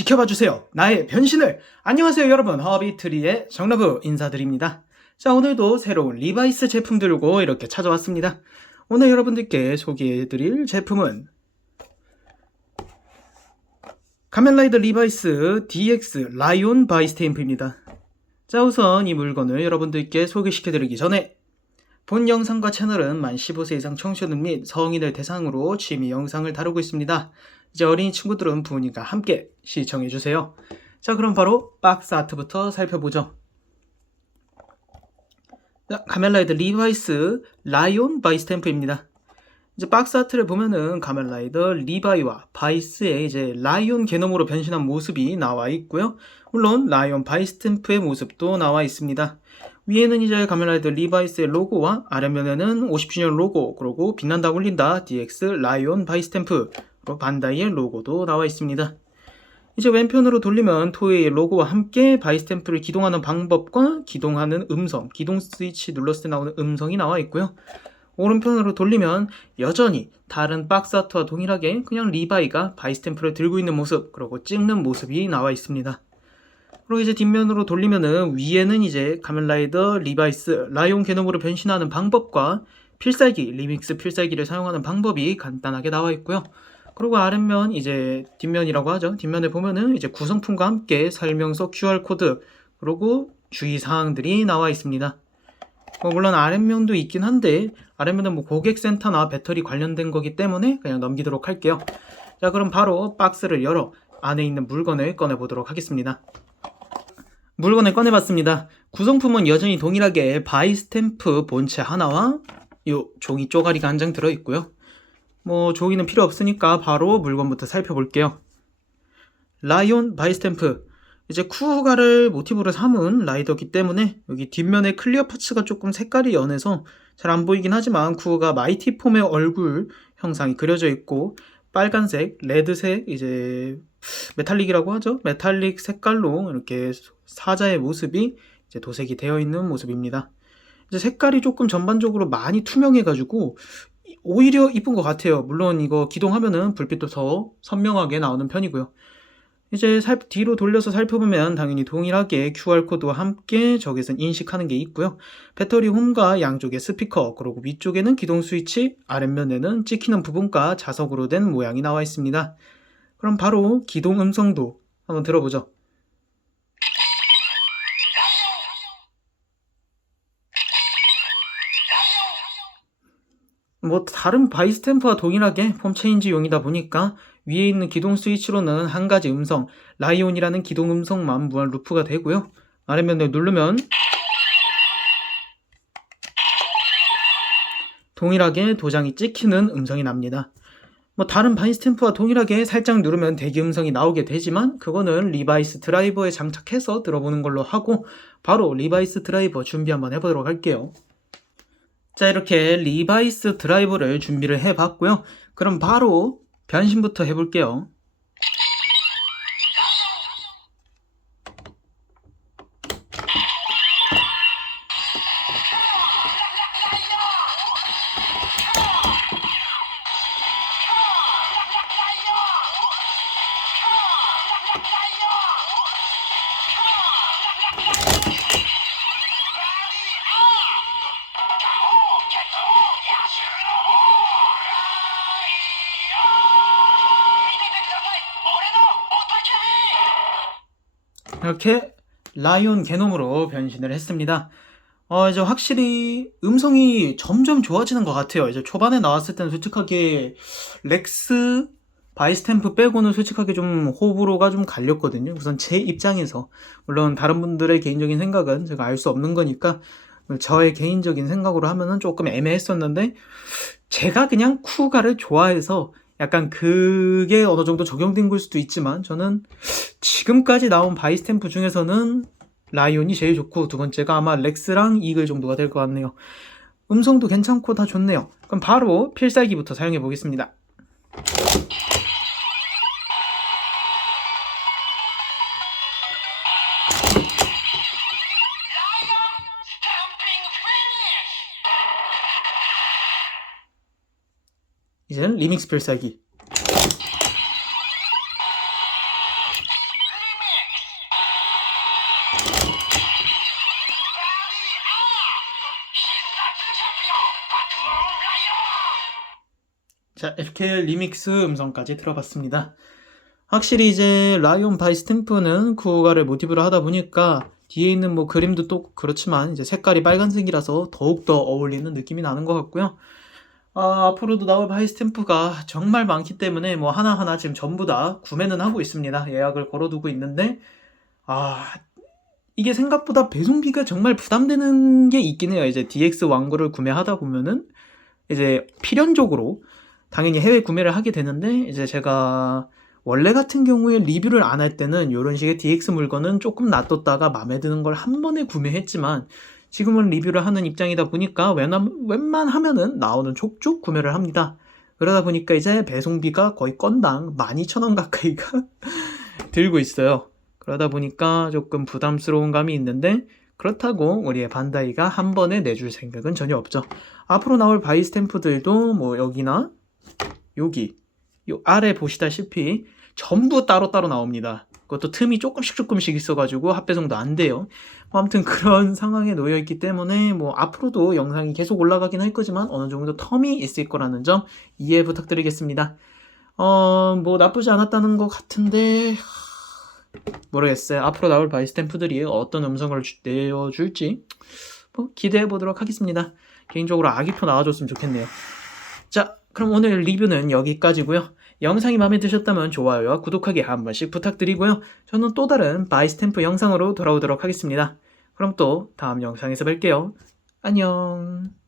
지켜봐 주세요. 나의 변신을. 안녕하세요, 여러분. 허비트리의 정러브 인사드립니다. 자, 오늘도 새로운 리바이스 제품 들고 이렇게 찾아왔습니다. 오늘 여러분들께 소개해드릴 제품은 카멜라이더 리바이스 DX 라이온 바이스테임프입니다. 자, 우선 이 물건을 여러분들께 소개시켜드리기 전에 본 영상과 채널은 만 15세 이상 청소년 및 성인을 대상으로 취미 영상을 다루고 있습니다. 이제 어린이 친구들은 부모님과 함께 시청해주세요. 자, 그럼 바로 박스 아트부터 살펴보죠. 자, 카멜라이드 리바이스 라이온 바이 스탬프입니다. 이제 박스 아트를 보면은 카멜라이더 리바이와 바이스의 이제 라이온 개념으로 변신한 모습이 나와 있고요. 물론 라이온 바이 스탬프의 모습도 나와 있습니다. 위에는 이제 카멜라이더 리바이스의 로고와 아래면에는 50주년 로고 그리고 빛난다 울린다 DX 라이온 바이 스탬프 그리고 반다이의 로고도 나와 있습니다. 이제 왼편으로 돌리면 토이의 로고와 함께 바이 스탬프를 기동하는 방법과 기동하는 음성, 기동 스위치 눌렀을 때 나오는 음성이 나와 있고요. 오른편으로 돌리면 여전히 다른 박스 아트와 동일하게 그냥 리바이가 바이 스탬프를 들고 있는 모습 그리고 찍는 모습이 나와 있습니다. 그리고 이제 뒷면으로 돌리면은 위에는 이제 카멜라이더 리바이스 라이온 개념으로 변신하는 방법과 필살기 리믹스 필살기를 사용하는 방법이 간단하게 나와 있고요. 그리고 아랫면 이제 뒷면이라고 하죠. 뒷면에 보면은 이제 구성품과 함께 설명서 QR 코드 그리고 주의 사항들이 나와 있습니다. 뭐 물론 아랫면도 있긴 한데 아랫면은 뭐 고객센터나 배터리 관련된 거기 때문에 그냥 넘기도록 할게요. 자 그럼 바로 박스를 열어 안에 있는 물건을 꺼내 보도록 하겠습니다. 물건을 꺼내봤습니다. 구성품은 여전히 동일하게 바이 스탬프 본체 하나와 요 종이 쪼가리가 한 장 들어있고요. 뭐 종이는 필요 없으니까 바로 물건부터 살펴볼게요. 라이온 바이 스탬프 이제 쿠가를 모티브로 삼은 라이더기 때문에 여기 뒷면에 클리어 파츠가 조금 색깔이 연해서 잘 안 보이긴 하지만 쿠가 마이티 폼의 얼굴 형상이 그려져 있고 빨간색, 레드색, 이제 메탈릭이라고 하죠. 메탈릭 색깔로 이렇게 사자의 모습이 이제 도색이 되어 있는 모습입니다. 이제 색깔이 조금 전반적으로 많이 투명해가지고 오히려 이쁜 것 같아요. 물론 이거 기동하면은 불빛도 더 선명하게 나오는 편이고요. 이제 살, 뒤로 돌려서 살펴보면 당연히 동일하게 QR코드와 함께 저기서 인식하는 게 있고요. 배터리 홈과 양쪽에 스피커, 그리고 위쪽에는 기동 스위치, 아랫면에는 찍히는 부분과 자석으로 된 모양이 나와 있습니다. 그럼 바로 기동 음성도 한번 들어보죠. 뭐 다른 바이스탬프와 동일하게 폼 체인지용이다 보니까 위에 있는 기동 스위치로는 한 가지 음성 라이온이라는 기동 음성만 무한 루프가 되고요. 아래면에 누르면 동일하게 도장이 찍히는 음성이 납니다. 뭐 다른 바이스탬프와 동일하게 살짝 누르면 대기 음성이 나오게 되지만 그거는 리바이스 드라이버에 장착해서 들어보는 걸로 하고 바로 리바이스 드라이버 준비 한번 해보도록 할게요. 자 이렇게 리바이스 드라이버를 준비를 해봤고요. 그럼 바로 변신부터 해볼게요. 이렇게 라이온 게놈으로 변신을 했습니다. 어, 이제 확실히 음성이 점점 좋아지는 것 같아요. 이제 초반에 나왔을 때는 솔직하게 렉스 바이스탬프 빼고는 솔직하게 좀 호불호가 좀 갈렸거든요. 우선 제 입장에서 물론 다른 분들의 개인적인 생각은 제가 알 수 없는 거니까 저의 개인적인 생각으로 하면은 조금 애매했었는데 제가 그냥 쿠가를 좋아해서 약간 그게 어느 정도 적용된 걸 수도 있지만 저는 지금까지 나온 바이스탬프 중에서는 라이온이 제일 좋고 두 번째가 아마 렉스랑 이글 정도가 될 것 같네요. 음성도 괜찮고 다 좋네요. 그럼 바로 필살기부터 사용해 보겠습니다. 시즌 리믹스 필살기 자, FKL 리믹스 음성까지 들어봤습니다. 확실히 이제 라이온 바이 스탬프는 구가를 모티브로 하다 보니까 뒤에 있는 뭐 그림도 또 그렇지만 이제 색깔이 빨간색이라서 더욱더 어울리는 느낌이 나는 것 같고요. 아, 앞으로도 나올 바이 스탬프가 정말 많기 때문에 뭐 하나하나 지금 전부 다 구매는 하고 있습니다. 예약을 걸어두고 있는데, 아, 이게 생각보다 배송비가 정말 부담되는 게 있긴 해요. 이제 DX 왕구를 구매하다 보면은 이제 필연적으로 당연히 해외 구매를 하게 되는데 이제 제가 원래 같은 경우에 리뷰를 안 할 때는 이런 식의 DX 물건은 조금 놔뒀다가 마음에 드는 걸 한 번에 구매했지만 지금은 리뷰를 하는 입장이다 보니까 웬만, 웬만하면은 나오는 족족 구매를 합니다. 그러다 보니까 이제 배송비가 거의 건당 12,000원 가까이가 들고 있어요. 그러다 보니까 조금 부담스러운 감이 있는데 그렇다고 우리의 반다이가 한 번에 내줄 생각은 전혀 없죠. 앞으로 나올 바이 스탬프들도 뭐 여기나 여기 요 아래 보시다시피 전부 따로따로 나옵니다. 그것도 틈이 조금씩 조금씩 있어가지고 합배송도 안 돼요. 뭐 아무튼 그런 상황에 놓여 있기 때문에 뭐 앞으로도 영상이 계속 올라가긴 할 거지만 어느 정도 텀이 있을 거라는 점 이해 부탁드리겠습니다. 어, 뭐 나쁘지 않았다는 것 같은데 하, 모르겠어요. 앞으로 나올 바이 스탬프들이 어떤 음성을 주- 내어줄지 뭐 기대해 보도록 하겠습니다. 개인적으로 아기표 나와줬으면 좋겠네요. 자, 그럼 오늘 리뷰는 여기까지고요. 영상이 마음에 드셨다면 좋아요와 구독하기 한 번씩 부탁드리고요. 저는 또 다른 바이 스탬프 영상으로 돌아오도록 하겠습니다. 그럼 또 다음 영상에서 뵐게요. 안녕.